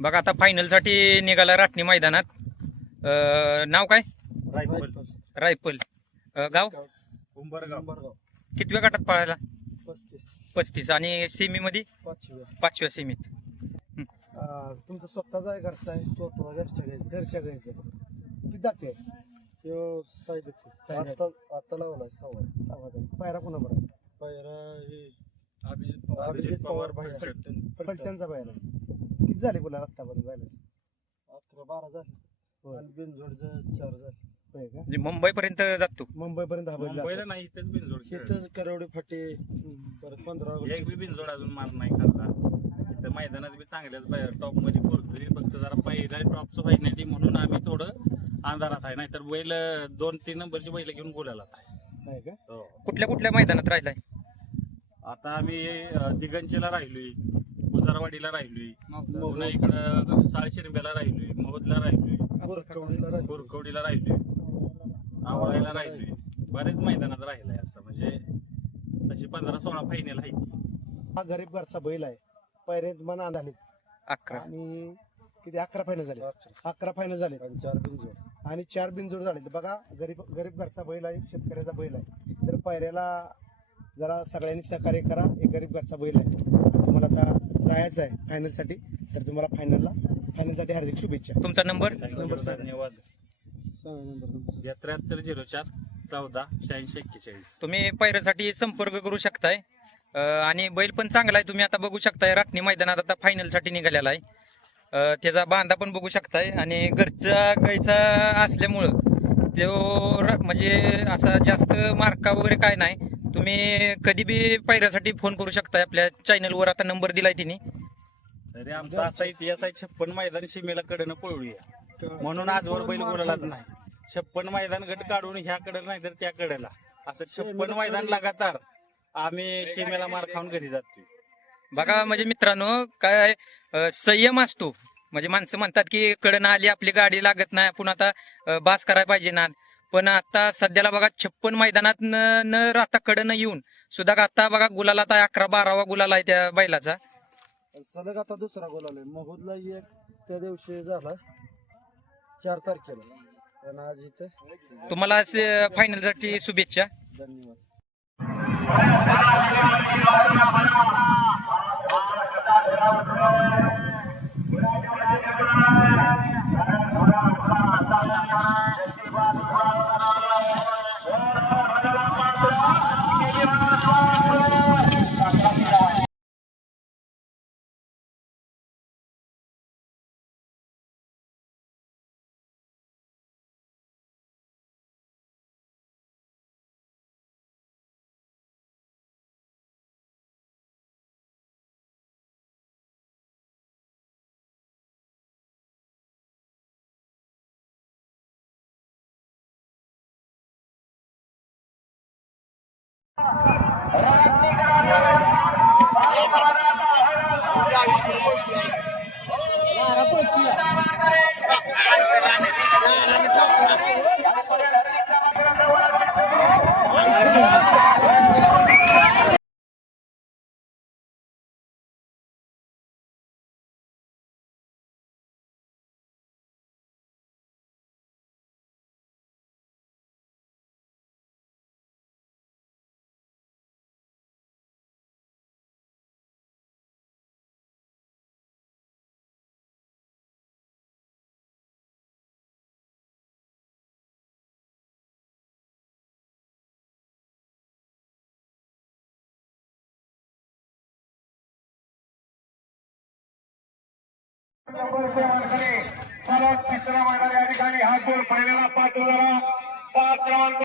बघा आता फायनलसाठी निघाला राटणी मैदानात. अं, नाव काय? रायफल. अं, गाव? उंबरगाव. कितव्या गटात पळायला पस्तीस. पस्तीस. आणि सेमीमध्ये पाचशे पाचव्या. सेमीत तुमचा स्वतःचा आहे घरचा आहे? स्वतः घरच्या घ्यायचं घरच्या घ्यायचं किती दाते? तो साईड आता आता लावलाय सहा सहा पायरा कोणा बरं पायरा हे अभिजित पवार. अभिजित पवार भाई फलटणचा पायरा किती झाले बोला आत्तापर्यंत जायला अकरा बारा झाले. आणि बिनजोडचं चार झाले. होय का? म्हणजे मुंबईपर्यंत जातो मुंबईपर्यंत हा बैल मुंबईला नाही इथेच बिनजोड इथं करवडे फाटे परत पंधरा एक ऑगस्ट बी बिनजोड अजून मार नाही खाल्ला. इथं मैदानात बी चांगल्याच टॉपमध्ये पोहोचतोय फक्त जरा पहिला टॉपचं फायनली म्हणून आम्ही थोडं अंधारात आहे. नाहीतर बैल दोन तीन नंबरची बैल घेऊन बोलायला आहे. नाही का? हो. कुठल्या कुठल्या मैदानात राहिलाय? आता आम्ही अं, दिगंचीला राहिलोय. गुजारवाडीला राहिलोय. पुन्हा इकडं साळशिरंब्याला राहिलोय महोदला राहिलोय. बोरकवडीला राहिलो. बोरकवडीला राहिलोय. आवळायला राहिलोय. बरेच मैदानात राहिलाय असं. म्हणजे तशी पंधरा सोळा फायनल आहे हा गरीब घरचा बैल आहे. पैरेत मना झाले अकरा. आणि किती? अकरा फायनल झाले. अकरा फायनल झाले. चार बिनजोड. आणि चार बिनजोड झाले. तर बघा गरीब गरीब घरचा बैल आहे शेतकऱ्याचा बैल आहे. तर पैऱ्याला जरा सगळ्यांनी सहकार्य करा. एक गरीब घरचा बैल आहे. तुम्हाला आता जायचं आहे फायनलसाठी तर तुम्हाला फायनलला फायनलसाठी हार्दिक शुभेच्छा. तुमचा नंबर? नंबर सांगा. धन्यवाद. नंबर तुमचा. त्र्याहत्तर झिरो चार चौदा शहाऐंशी एक्केचाळीस. तुम्ही पैऱ्यासाठी संपर्क करू शकताय. अं, आणि बैल पण चांगला आहे. तुम्ही आता बघू शकताय राटणी मैदानात आता फायनलसाठी निघालेला आहे. अं, त्याचा बांधा पण बघू शकताय. आणि घरचा गायचा असल्यामुळं तो र- म्हणजे असा जास्त मार्का वगैरे काय नाही. तुम्ही कधी बी पैऱ्यासाठी फोन करू शकताय आपल्या चॅनलवर आता नंबर दिलाय तिने. तरी आमचा असा इतिहास आहे छप्पन मैदान सीमेला कडनं पळूया. म्हणून आजवर बैल बोलायलाच नाही. छप्पन मैदान गट काढून ह्या कडं नाही तर त्या कडेला. असं छप्पन मैदान लगातार आम्ही सीमेला मार खाऊन घरी जातोय. बघा म्हणजे मित्रांनो काय अं, संयम असतो. म्हणजे माणसं म्हणतात की कडनं आली आपली गाडी लागत नाही. आपण आता अं, बास करायला पाहिजे ना. पण आता सध्याला बघा छप्पन मैदानात न न राहता कडनं येऊन सुद्धा आता बघा गुलाला आता अकरा बारावा गुलाला आहे त्या बैलाचा. सलग आता दुसरा गोल आलाय महुदला एक त्या दिवशी झाला चार तारखेला. पण आज इथे तुम्हाला फायनलसाठी शुभेच्छा. धन्यवाद. Olha a briga na minha mão. Olha a briga na minha mão. तिसरा मैदान या ठिकाणी हा गोल पहिल्याला पाच जरा पाच क्रमांक